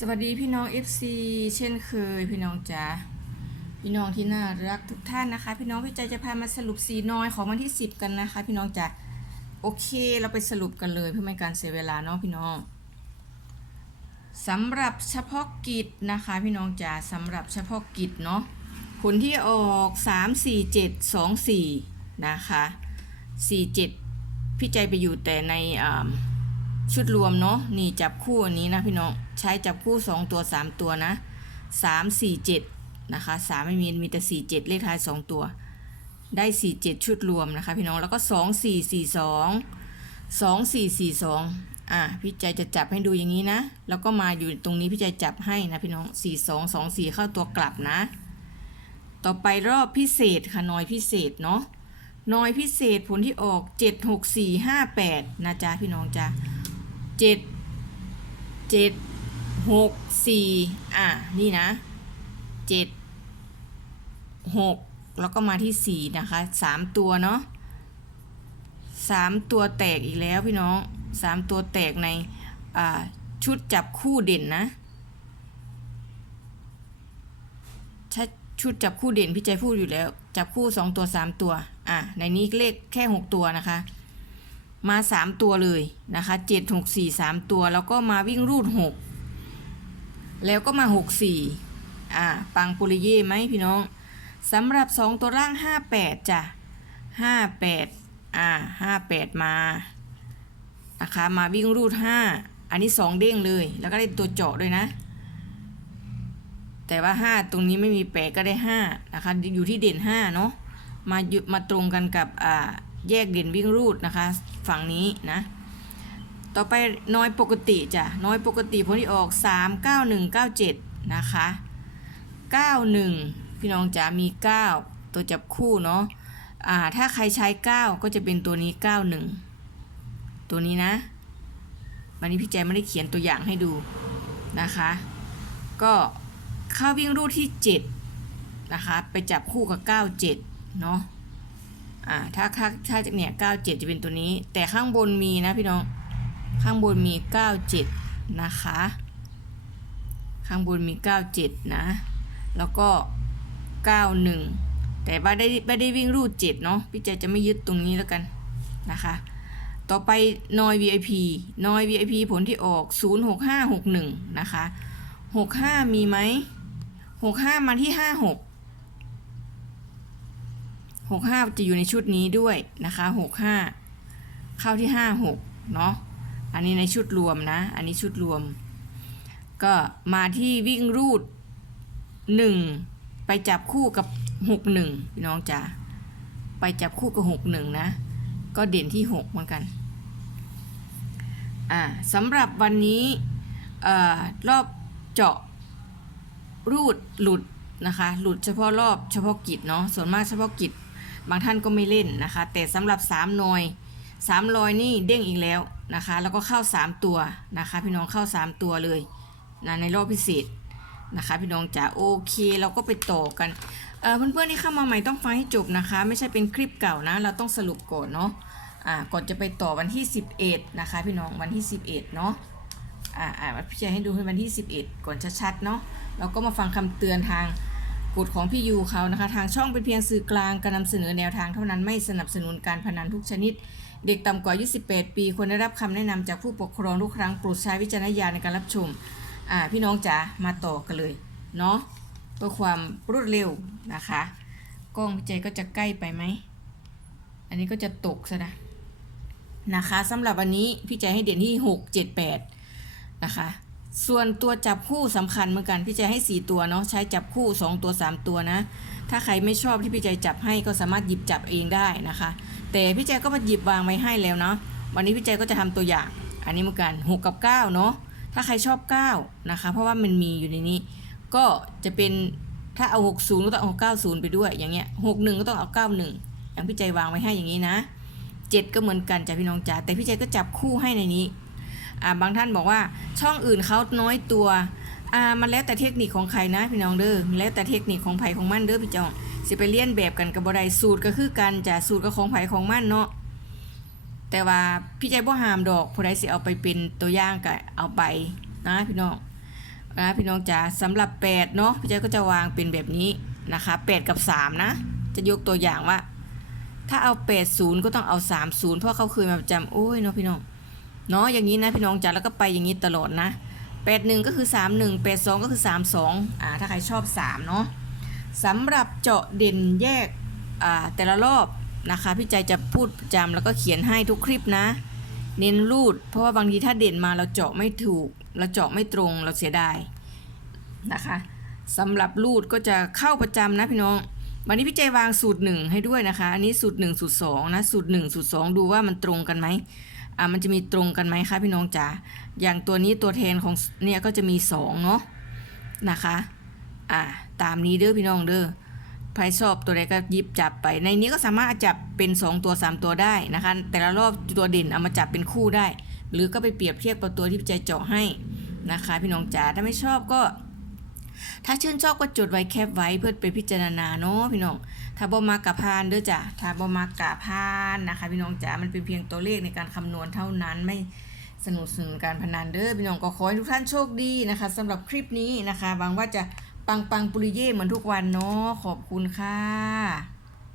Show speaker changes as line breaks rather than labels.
สวัสดีพี่น้อง FC เช่นเคยพี่น้องจ๋าพี่น้องที่น่ารักทุกท่านนะคะ พี่น้องพี่ใจจะพามาสรุปสีน้อยของวันที่ 10 กันนะคะ พี่น้องจ๋าโอเคเราไปสรุปกันเลยเพื่อไม่การเสียเวลาเนาะพี่น้องสำหรับเฉพาะกิจนะคะ พี่น้องจ๋าสำหรับเฉพาะกิจเนาะผลที่ออก 3 4 7 2 4นะคะ47 พี่ใจไปอยู่แต่ในอ่า ชุดรวมเนาะนี่จับคู่อันนี้นะพี่น้องใช้จับคู่ 2 ตัว 3 ตัวนะ 3 4 7 นะคะ 3 ไม่มีมีแต่ 4 7 เลขท้าย 2 ตัว ได้ 4 7 ชุดรวมนะคะ พี่น้องแล้วก็ 2 4 4 2 2 4 4 2อะพี่ใจจะจับให้ดูอย่างนี้นะ แล้วก็มาอยู่ตรงนี้พี่ใจจับให้นะพี่น้อง 4 2 2 4 เข้าตัวกลับนะ ต่อไปรอบพิเศษค่ะน้อยพิเศษเนาะน้อยพิเศษผลที่ออก 7 6 4 5 8นะจ๊ะพี่น้องจ้ะ เจ็ดเจ็ดหกสี่อะ นี่นะเจ็ดหกแล้วก็มาที่สี่นะคะสามตัวเนาะสามตัวแตกอีกแล้วพี่น้องสามตัวแตกในชุดจับคู่เด่นนะถ้าชุดจับคู่เด่นพี่ใจพูดอยู่แล้ว จับคู่สองตัวสามตัว อะ ในนี้เลขแค่หกตัวนะคะ มา 3 ตัวเลยนะคะ 7 6 4 3 ตัว แล้วก็มาวิ่งรูด 6 แล้วก็มา 6 4อ่าปังปุริเย่ไหมพี่น้องสำหรับ 2 ตัวล่าง 58จ้ะ58อ่า58 มานะคะมาวิ่งรูด 5 อันนี้ 2 เด้งเลย แล้วก็ได้ตัวเจาะด้วยนะ แต่ว่า 5 ตรงนี้ไม่มีแปดก็ได้ 5 นะคะ อยู่ที่เด่น 5 เนาะมาหยุดมาตรงกันกับอ่า แยกเด่นวิ่งรูดนะคะ ฝั่งนี้นะ ต่อไปน้อยปกติจ้ะน้อยปกติผลที่ออก 3 9 1 9 7 นะคะ 91 พี่น้องจ๋ามี 9 ตัวจับคู่เนาะอ่าถ้าใครใช้ 9 ก็จะเป็นตัวนี้ 91 ตัวนี้นะ วันนี้พี่แจไม่ได้เขียนตัวอย่างให้ดูนะคะ ก็เข้าวิ่งรูดที่ 7 นะคะ ไปจับคู่กับ 97 เนาะ อ่าถ้าถ้าถ้าเนี่ยเก้าเจ็ดจะเป็นตัวนี้ แต่ข้างบนมีนะพี่น้อง ข้างบนมีเก้าเจ็ดนะคะ ข้างบนมีเก้าเจ็ดนะ แล้วก็เก้าหนึ่งแต่ว่าได้ไม่ได้วิ่งรูดเจ็ดเนาะพี่ใจจะไม่ยึดตรงนี้แล้วกันนะคะ ต่อไปนอย VIP นอย VIP ผลที่ออก 06561 นะคะ 65 มีไหม65 มาที่ 56 หกห้าจะอยู่ในชุดนี้ด้วยนะคะหกห้าเข้าที่ห้าหกเนาะอันนี้ในชุดรวมนะ อันนี้ชุดรวม ก็มาที่วิ่งรูดหนึ่งไปจับคู่กับหกหนึ่งพี่น้องจ๋าไปจับคู่กับหกหนึ่งนะ ก็เด่นที่หกเหมือนกัน อ่าสำหรับวันนี้เอ่อรอบเจาะรูดหลุดนะคะ หลุดเฉพาะรอบเฉพาะกิจเนาะ ส่วนมากเฉพาะกิจ บางท่านก็ไม่เล่นนะคะ แต่สำหรับ3หน่อย3ลอยนี่เด้งอีกแล้วนะคะ แล้วก็เข้า 3 ตัวนะคะ พี่น้องเข้า 3 ตัวเลยนะในรอบพิเศษนะคะ พี่น้องจ๋าโอเค เราก็ไปต่อกันเออเพื่อนๆที่เข้ามาใหม่ต้องฟังให้จบนะคะ ไม่ใช่เป็นคลิปเก่านะ เราต้องสรุปก่อนเนาะอ่าก่อนจะไปต่อวันที่ 11 นะคะ พี่น้องวันที่ 11 เนาะอ่าอ่าพี่จะให้ดูให้วันที่ 11 ก่อนชัดๆเนาะแล้วก็มาฟังคำเตือนทาง กฎของพี่ยูเขานะคะ ทางช่องเป็นเพียงสื่อกลางการนำเสนอแนวทางเท่านั้นไม่สนับสนุนการพนันทุกชนิด เด็กต่ำกว่า 28 ปีควรได้รับคำแนะนำจากผู้ปกครองทุกครั้งโปรดใช้วิจารณญาณในการรับชมอ่าพี่น้องจ๋ามาต่อกันเลยเนาะเพื่อความรวดเร็วนะคะ กล้องพี่ใจก็จะใกล้ไปไหม อันนี้ก็จะตกซะนะนะคะสำหรับวันนี้พี่ใจให้เด่นที่ 6 7 8 นะคะ ส่วนตัวจับคู่สำคัญเหมือนกันพี่ใจให้ 4 ตัวเนาะใช้จับคู่ 2 ตัว 3 ตัวนะ ถ้าใครไม่ชอบที่พี่ใจจับให้ก็สามารถหยิบจับเองได้นะคะ แต่พี่ใจก็มาหยิบวางไว้ให้แล้วเนาะวันนี้พี่ใจก็จะทำตัวอย่าง อันนี้เหมือนกัน6กับ9เนาะถ้าใครชอบ9นะคะ เพราะว่ามันมีอยู่ในนี้ ก็จะเป็นถ้าเอา 60 ก็ต้องเอา 90 ไปด้วยอย่างเงี้ย61 ก็ต้องเอา 91 อย่างพี่ใจวางไว้ให้อย่างนี้นะ 7 ก็เหมือนกันจ้ะพี่น้องจ๋าแต่พี่ใจก็จับคู่ให้ในนี้ บางท่านบอกว่าช่องอื่นเขาน้อยตัวอ่ามันแล้วแต่เทคนิคของใครนะพี่น้องเด้อมันแล้วแต่เทคนิคของไผของมันเด้อพี่จองสิไปเลียนแบบกันกับบ่ได้สูตรก็คือกันจ้ะสูตรก็ของไผของมันเนาะแต่ว่าพี่ใจบ่ห้ามดอกผู้ใดสิเอาไปเป็นตัวอย่างก็เอาไปนะพี่น้องนะพี่น้องจ๋าสำหรับ8เนาะพี่เจ้าก็จะวางเป็นแบบนี้นะคะ8กับ3นะจะยกตัวอย่างว่า ถ้าเอา 8 0 ก็ต้องเอา 3 0 เพราะเขาเคยมาประจำโอ้ยเนาะพี่น้อง เนาะอย่างนี้นะพี่น้องจ๋าแล้วก็ไปอย่างนี้ตลอดนะ8 1ก็คือ3 1 8 2ก็คือ3 2อ่าถ้าใครชอบ3เนาะสำหรับเจาะเด่นแยกอ่าแต่ละรอบนะคะพี่ใจจะพูดประจำแล้วก็เขียนให้ทุกคลิปนะ เน้นรูด เพราะว่าบางทีถ้าเด่นมาเราเจาะไม่ถูก เราเจาะไม่ตรงเราเสียดายนะคะสำหรับรูดก็จะเข้าประจำนะพี่น้องวันนี้พี่ใจวางสูตรหนึ่งให้ด้วยนะคะ อันนี้สูตรหนึ่งสูตรสองนะ สูตรหนึ่งสูตรสองดูว่ามันตรงกันไหม อ่ามันจะมีตรงกันไหมคะพี่น้องจ๋าอย่างตัวนี้ตัวแทนของเนี่ยก็จะมีสองเนาะนะคะอ่าตามนี้เด้อพี่น้องเด้อใครชอบตัวใดก็ยิบจับไปในนี้ก็สามารถจับเป็น 2 ตัว 3 ตัวได้นะคะ แต่ละรอบตัวเด่นเอามาจับเป็นคู่ได้ หรือก็ไปเปรียบเทียบกับตัวที่ใจเจาะให้นะคะ พี่น้องจ๋าถ้าไม่ชอบก็ ถ้าชื่นชอบก็จดไว้แคปไว้เพื่อไปพิจารณาเนาะพี่น้อง ถ้าบ่มากกะพานเด้อจ้ะ ถ้าบ่มากกะพานนะคะ พี่น้องจ๋า มันเป็นเพียงตัวเลขในการคำนวณเท่านั้นไม่สนุกสนุนการพนันเด้อพี่น้องก็ขอให้ทุกท่านโชคดีนะคะสำหรับคลิปนี้นะคะหวังว่าจะปังปังปุริเย่เหมือนทุกวันเนาะขอบคุณค่ะ